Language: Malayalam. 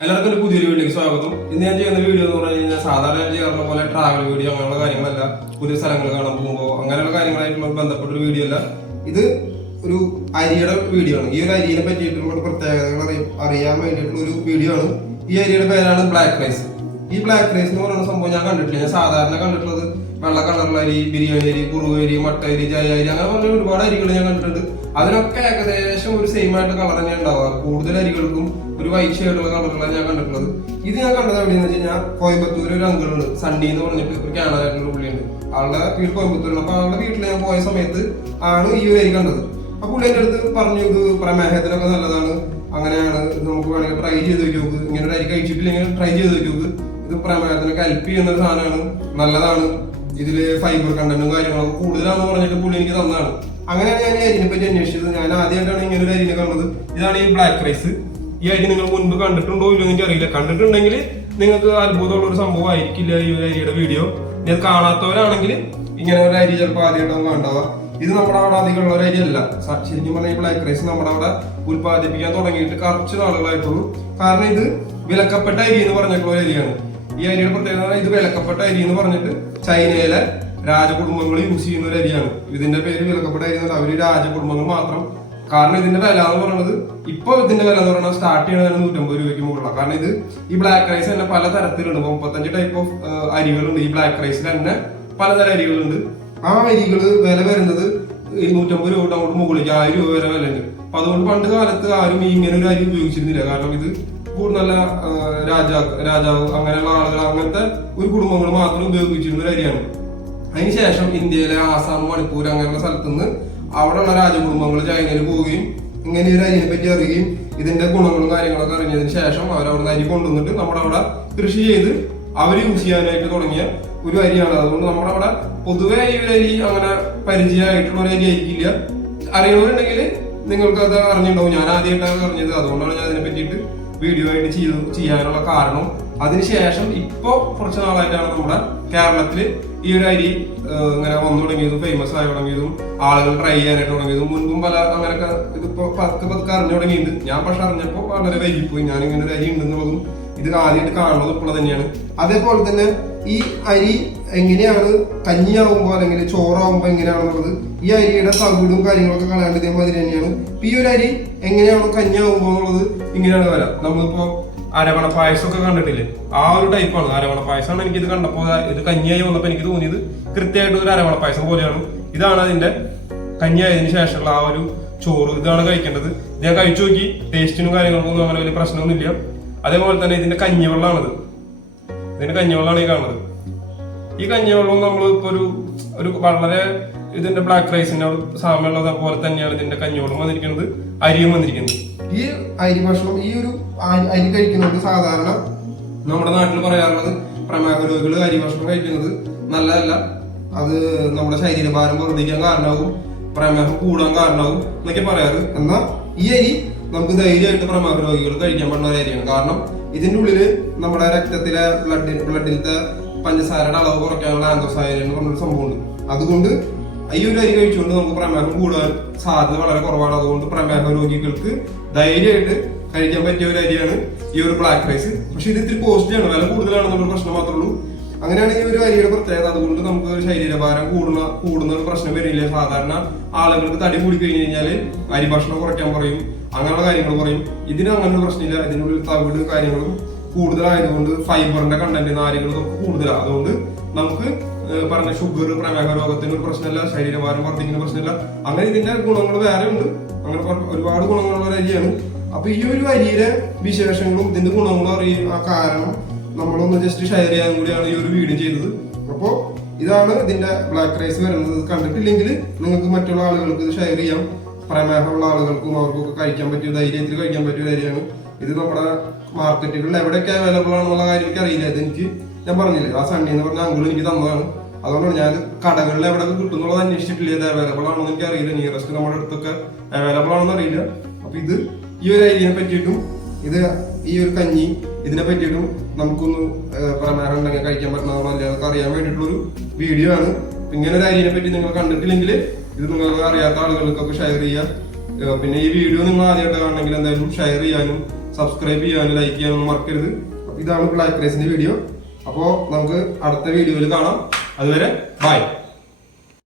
എല്ലാവർക്കും ഒരു പുതിയൊരു വീഡിയോക്ക് സ്വാഗതം. ഇന്ന് ഞാൻ ചെയ്യുന്ന വീഡിയോ എന്ന് പറഞ്ഞു കഴിഞ്ഞാൽ സാധാരണ ഞാൻ ചെയ്യാറുള്ള പോലെ ട്രാവൽ വീഡിയോ അങ്ങനെയുള്ള കാര്യങ്ങളല്ല. പുതിയ സ്ഥലങ്ങൾ കാണാൻ പോകുമ്പോൾ അങ്ങനെയുള്ള കാര്യങ്ങളായിട്ടുള്ള ബന്ധപ്പെട്ട ഒരു വീഡിയോ അല്ല. ഇത് ഒരു അരിയുടെ വീഡിയോ ആണ്. ഈ ഒരു അരിയെ പറ്റിയിട്ടുള്ള പ്രത്യേകതകൾ അറിയ- അറിയാൻ വേണ്ടിയിട്ടുള്ള ഒരു വീഡിയോ ആണ്. ഈ അരിയുടെ പേരാണ് ബ്ലാക്ക് റൈസ് ഈ ബ്ലാക്ക് റൈസ് എന്ന് പറയുന്ന സംഭവം ഞാൻ കണ്ടിട്ടില്ല. ഞാൻ സാധാരണ കണ്ടിട്ടുള്ളത് വെള്ള കളറുള്ള അരി ബിരിയാണി അരി കുറുവ അരി മട്ട അരി ജയ അരി അങ്ങനെ പറഞ്ഞ ഒരുപാട് അരികൾ ഞാൻ കണ്ടിട്ടുണ്ട്. അതിനൊക്കെ ഏകദേശം ഒരു സെയിം ആയിട്ട് കളർ തന്നെ ഉണ്ടാവുക. കൂടുതൽ അരികൾക്കും ഒരു വൈറ്റ് ഷെയ്ഡുള്ള കളറുകളാണ് ഞാൻ കണ്ടിട്ടുള്ളത്. ഇത് ഞാൻ കണ്ടത് എവിടെയെന്ന് വെച്ച് കഴിഞ്ഞാൽ കോയമ്പത്തൂർ ഒരു അങ്കിളുണ്ട് സണ്ണി എന്ന് പറഞ്ഞിട്ട് ഒരു കാനഡായിട്ടുള്ള പുള്ളിയുണ്ട്. ആളുടെ വീട് കോയമ്പത്തൂരാണ്. അപ്പൊ ആളുടെ വീട്ടിൽ ഞാൻ പോയ സമയത്ത് ആണ് ഈ ഒരു അരി കണ്ടത്. അപ്പൊ പുള്ളി എന്റെ അടുത്ത് പറഞ്ഞു ഇത് പ്രമേഹത്തിനൊക്കെ നല്ലതാണ്. അങ്ങനെയാണ്. നമുക്ക് വേണമെങ്കിൽ ട്രൈ ചെയ്ത് നോക്കി നോക്ക് ഇങ്ങനെ ഒരു അരി കഴിച്ചിട്ടില്ലെങ്കിൽ ട്രൈ ചെയ്ത് നോക്കി നോക്ക് ഇത് പ്രമേഹത്തിനൊക്കെ ഹെൽപ്പ് ചെയ്യുന്ന ഒരു സാധനമാണ്. നല്ലതാണ്. ഇതിൽ ഫൈബർ കണ്ടന്റും കാര്യങ്ങളൊക്കെ കൂടുതലാണെന്ന് പറഞ്ഞിട്ട് പുള്ളി എനിക്ക് തന്നതാണ്. അങ്ങനെയാണ് ഞാൻ ഈ അരിനെ പറ്റി അന്വേഷിച്ചത്. ഞാൻ ആദ്യമായിട്ടാണ് ഇങ്ങനെ ഒരു അരിനെ കണ്ടത്. ഇതാണ് ഈ ബ്ലാക്ക് റൈസ് ഈ അരി നിങ്ങൾ മുൻപ് കണ്ടിട്ടുണ്ടോ ഇല്ലയോ എനിക്ക് അറിയില്ല. കണ്ടിട്ടുണ്ടെങ്കിൽ നിങ്ങൾക്ക് അത്ഭുതമുള്ള ഒരു സംഭവം ആയിരിക്കില്ല ഈ ഒരു അരിയുടെ വീഡിയോ ഇത് കാണാത്തവരാണെങ്കിൽ ഇങ്ങനെ ഒരു അരി ചിലപ്പോൾ ആദ്യമായിട്ടാവും കണ്ടാവുക ഇത് നമ്മുടെ അവിടെ ഉള്ള ഒരു അരിയല്ല. ശരിക്കും പറഞ്ഞാൽ ഈ ബ്ലാക്ക് റൈസ് നമ്മുടെ അവിടെ ഉൽപ്പാദിപ്പിക്കാൻ തുടങ്ങിയിട്ട് കുറച്ച് നാളുകളായിട്ടുള്ളൂ. കാരണം ഇത് വിലക്കപ്പെട്ട അരി എന്ന് പറഞ്ഞിട്ടുള്ള ഒരു അരിയാണ്. ഈ അരിയുടെ പ്രത്യേകത ഇത് വിലക്കപ്പെട്ട അരി എന്ന് പറഞ്ഞിട്ട് ചൈനയിലെ രാജകുടുംബങ്ങൾ യൂസ് ചെയ്യുന്ന ഒരു അരിയാണ്. ഇതിന്റെ പേര് വിലക്കപ്പെട്ട അരി എന്നാൽ അവർ രാജകുടുംബങ്ങൾ മാത്രം. കാരണം ഇതിന്റെ വില എന്ന് പറയുന്നത് ഇപ്പൊ ഇതിന്റെ വില എന്ന് പറയുന്നത് സ്റ്റാർട്ട് ചെയ്യണത് നൂറ്റമ്പത് രൂപയ്ക്ക് മുകളിലാണ്. കാരണം ഇത് ഈ ബ്ലാക്ക് റൈസ് തന്നെ പല തരത്തിലുണ്ട് മുപ്പത്തഞ്ച് ടൈപ്പ് ഓഫ് അരികളുണ്ട്. ഈ ബ്ലാക്ക് റൈസിൽ തന്നെ പലതരം അരികളുണ്ട്. ആ അരികൾ വില വരുന്നത് ഈ നൂറ്റമ്പത് രൂപ അങ്ങോട്ട് മുകളിലേക്ക് ആയിരം രൂപ വരെ വില ഉണ്ട് അപ്പൊ അതുകൊണ്ട് പണ്ട് കാലത്ത് ആരും ഇങ്ങനെ ഒരു അരി ഉപയോഗിച്ചിരുന്നില്ല. കാരണം ഇത് നല്ല രാജാ രാജാവ് അങ്ങനെയുള്ള ആളുകൾ അങ്ങനത്തെ ഒരു കുടുംബങ്ങൾ മാത്രം ഉപയോഗിച്ചിരുന്ന ഒരു അരിയാണ് അതിനുശേഷം ഇന്ത്യയിലെ ആസാം മണിപ്പൂർ അങ്ങനെയുള്ള സ്ഥലത്തുനിന്ന് അവിടെയുള്ള രാജകുടുംബങ്ങൾ ചൈനയിൽ പോവുകയും ഇങ്ങനെ ഒരു അരിയെ പറ്റി അറിയുകയും ഇതിന്റെ ഗുണങ്ങളും കാര്യങ്ങളൊക്കെ അറിഞ്ഞതിന് ശേഷം അവർ അവിടെ അരി കൊണ്ടുവന്നിട്ട് നമ്മുടെ അവിടെ കൃഷി ചെയ്ത് അവർ യൂസ് ചെയ്യാനായിട്ട് തുടങ്ങിയ ഒരു അരിയാണ് അതുകൊണ്ട് നമ്മുടെ അവിടെ പൊതുവെ ഈ ഒരു അരി അങ്ങനെ പരിചയമായിട്ടുള്ള ഒരു അരി ആയിരിക്കില്ല. അറിയണവരുണ്ടെങ്കിൽ നിങ്ങൾക്ക് അത് അറിഞ്ഞിട്ടുണ്ടാവും. ഞാൻ ആദ്യമായിട്ടാണ് അറിഞ്ഞത് അതുകൊണ്ടാണ് ഞാൻ അതിനെ പറ്റിയിട്ട് വീഡിയോ ആയിട്ട് ചെയ്തു ചെയ്യാനുള്ള കാരണം. അതിനുശേഷം ഇപ്പോ കുറച്ച് നാളായിട്ടാണ് നമ്മുടെ കേരളത്തിൽ ഈ ഒരു അരി ഇങ്ങനെ വന്നു തുടങ്ങിയതും ഫേമസ് ആയി തുടങ്ങിയതും ആളുകൾ ട്രൈ ചെയ്യാനായിട്ട് തുടങ്ങിയതും മുൻപും പല അങ്ങനെയൊക്കെ ഇതിപ്പോ പതുക്കെ പതുക്കെ അറിഞ്ഞു തുടങ്ങിയിട്ടുണ്ട്. ഞാൻ പക്ഷെ അറിഞ്ഞപ്പോൾ വളരെ വൈകിപ്പോയി. ഞാൻ ഇങ്ങനെ ഒരു അരി ഉണ്ടെന്നുള്ളതും ഇത് ആദ്യമായിട്ട് കാണുന്നത് ഇപ്പോൾ തന്നെയാണ്. അതേപോലെ തന്നെ ഈ അരി എങ്ങനെയാണ് കഞ്ഞിയാവുമ്പോൾ അല്ലെങ്കിൽ ചോറാവുമ്പോൾ എങ്ങനെയാണെന്നുള്ളത് ഈ അരിയുടെ തവിടും കാര്യങ്ങളൊക്കെ കളയാണ്ട് ഇതേമാതിരി തന്നെയാണ്. ഇപ്പൊ ഈ ഒരു അരി എങ്ങനെയാണ് കഞ്ഞിയാവുമ്പോൾ എന്നുള്ളത് ഇങ്ങനെയാണ് വരാം. നമ്മളിപ്പോ അരവണ പായസമൊക്കെ കണ്ടിട്ടില്ലേ? ആ ഒരു ടൈപ്പാണ് അരവണ പായസമാണ് എനിക്ക് ഇത് കണ്ടപ്പോൾ ഇത് കഞ്ഞിയായി വന്നപ്പോൾ എനിക്ക് തോന്നിയത് കൃത്യമായിട്ട് ഒരു അരവണ പായസം പോലെയാണ്. ഇതാണ് അതിന്റെ കഞ്ഞിയായതിനു ശേഷമുള്ള ആ ഒരു ചോറ് ഇതാണ് കഴിക്കേണ്ടത്. ഞാൻ കഴിച്ചു നോക്കി. ടേസ്റ്റിനും കാര്യങ്ങൾക്കൊന്നും അങ്ങനെ വലിയ പ്രശ്നമൊന്നുമില്ല. അതേപോലെ തന്നെ ഇതിന്റെ കഞ്ഞിവെള്ളമാണിത് ഇതിന്റെ കഞ്ഞിവെള്ളമാണ് ഈ കാണുന്നത്. ഈ കഞ്ഞിവെള്ളം നമ്മൾ ഇപ്പൊ ഒരു ഒരു വളരെ ഇതിന്റെ ബ്ലാക്ക് റൈസിനോട് സാമ്യമുള്ളത് പോലെ തന്നെയാണ് ഇതിന്റെ കഞ്ഞിവെള്ളം വന്നിരിക്കുന്നത്. അരിയും വന്നിരിക്കുന്നത്. ഈ അരി ഭക്ഷണം ഈ ഒരു അരി കഴിക്കുന്നത് സാധാരണ നമ്മുടെ നാട്ടിൽ പറയാറുള്ളത് പ്രമേഹ രോഗികൾ അരി ഭക്ഷണം കഴിക്കുന്നത് നല്ലതല്ല. അത് നമ്മുടെ ശരീരഭാരം വർദ്ധിക്കാൻ കാരണമാകും പ്രമേഹം കൂടാൻ കാരണമാകും എന്നൊക്കെ പറയാറ്. എന്നാൽ ഈ അരി നമുക്ക് ധൈര്യമായിട്ട് പ്രമേഹ രോഗികൾ കഴിക്കാൻ പറ്റുന്ന ഒരു കാരണം ഇതിന്റെ ഉള്ളിൽ നമ്മുടെ രക്തത്തിലെ ബ്ലഡ് ബ്ലഡിലത്തെ പഞ്ചസാരയുടെ അളവ് കുറയ്ക്കാനുള്ള ആന്തോസായൻ എന്ന് പറഞ്ഞൊരു സംഭവമുണ്ട്. അതുകൊണ്ട് ഈ ഒരു അരി കഴിച്ചുകൊണ്ട് നമുക്ക് പ്രമേഹം കൂടാൻ സാധ്യത വളരെ കുറവാണ്. അതുകൊണ്ട് പ്രമേഹ രോഗികൾക്ക് ധൈര്യമായിട്ട് കഴിക്കാൻ പറ്റിയ ഒരു അരിയാണ് ഈ ഒരു ബ്ലാക്ക് റൈസ് പക്ഷെ ഇത് ഇത്തിരി കോസ്റ്റ്ലി ആണ് വില കൂടുതലാണെന്നുള്ള പ്രശ്നം മാത്രമേ ഉള്ളൂ. അങ്ങനെയാണ് ഈ ഒരു അരിയുടെ പ്രത്യേകത. അതുകൊണ്ട് നമുക്ക് ശരീരഭാരം കൂടുന്ന കൂടുന്ന ഒരു പ്രശ്നം വരില്ല. സാധാരണ ആളുകൾക്ക് തടി കൂടി കഴിഞ്ഞു കഴിഞ്ഞാൽ അരി ഭക്ഷണം കുറയ്ക്കാൻ പറയും. അങ്ങനെയുള്ള കാര്യങ്ങൾ പറയും. ഇതിന് അങ്ങനെ ഒരു പ്രശ്നമില്ല ഇതിനുള്ളിൽ തവിട് കാര്യങ്ങളും കൂടുതലായതുകൊണ്ട് ഫൈബറിന്റെ കണ്ടന്റ് ഒക്കെ കൂടുതലാണ് അതുകൊണ്ട് നമുക്ക് പറഞ്ഞ ഷുഗർ പ്രമേഹ രോഗത്തിന് ഒരു പ്രശ്നമില്ല ശരീരഭാരം വർദ്ധിക്കുന്ന പ്രശ്നമില്ല. അങ്ങനെ ഇതിന്റെ ഗുണങ്ങൾ വേറെ ഉണ്ട്. അങ്ങനെ ഒരുപാട് ഗുണങ്ങളുള്ള അരിയാണ്. അപ്പൊ ഈ ഒരു അരിയിലെ വിശേഷങ്ങളും ഇതിന്റെ ഗുണങ്ങളും അറിയാൻ കാരണം നമ്മളൊന്ന് ജസ്റ്റ് ഷെയർ ചെയ്യാൻ കൂടിയാണ് ഈ ഒരു വീഡിയോ ചെയ്തത്. അപ്പോൾ ഇതാണ് ഇതിന്റെ ബ്ലാക്ക് റൈസ് വരുന്നത്. കണ്ടിട്ടില്ലെങ്കിൽ നിങ്ങൾക്ക് മറ്റുള്ള ആളുകൾക്ക് ഇത് ഷെയർ ചെയ്യാം. പ്രമേഹമുള്ള ആളുകൾക്കും അവർക്കൊക്കെ കഴിക്കാൻ പറ്റിയ ധൈര്യത്തിൽ കഴിക്കാൻ പറ്റിയ കാര്യമാണ്. ഇത് നമ്മുടെ മാർക്കറ്റുകളിൽ എവിടെയൊക്കെ അവൈലബിൾ ആണെന്നുള്ള കാര്യം എനിക്ക് അറിയില്ല. ഇത് എനിക്ക് ഞാൻ പറഞ്ഞില്ലേ ആ സണ്ണി എന്ന് പറഞ്ഞ അങ്കിൾ എനിക്ക് തന്നതാണ്. അതുകൊണ്ടാണ് ഞാൻ കടകളിൽ എവിടെയൊക്കെ കിട്ടുന്നുള്ളത് അന്വേഷിച്ചിട്ടില്ല. ഇത് അവൈലബിൾ ആണെന്ന് എനിക്ക് അറിയില്ല. നിയറസ്റ്റ് നമ്മുടെ അടുത്തൊക്കെ അവൈലബിൾ ആണെന്ന് അറിയില്ല. അപ്പൊ ഇത് ഈ ഒരു അരിയെ പറ്റിയിട്ടും ഇത് ഈ ഒരു കഞ്ഞി ഇതിനെ പറ്റിയിട്ടും നമുക്കൊന്ന് പ്രമേഹം ഉണ്ടെങ്കിൽ കഴിക്കാൻ പറ്റുന്നതാണോ അല്ലേ അറിയാൻ വേണ്ടിയിട്ടുള്ളൊരു വീഡിയോ ആണ്. ഇങ്ങനെ ഒരു അരിയെ പറ്റി നിങ്ങൾ കണ്ടിട്ടില്ലെങ്കിൽ ഇത് നിങ്ങൾക്ക് അറിയാത്ത ആളുകൾക്കൊക്കെ ഷെയർ ചെയ്യുക പിന്നെ ഈ വീഡിയോ നിങ്ങൾ ആദ്യമായിട്ട് കാണണമെങ്കിൽ എന്തായാലും ഷെയർ ചെയ്യാനും സബ്സ്ക്രൈബ് ചെയ്യാനും ലൈക്ക് ചെയ്യാനും മറക്കരുത്. ഇതാണ് ബ്ലാക്ക് റൈസിന്റെ വീഡിയോ അപ്പോൾ നമുക്ക് അടുത്ത വീഡിയോയിൽ കാണാം. അതുവരെ ബൈ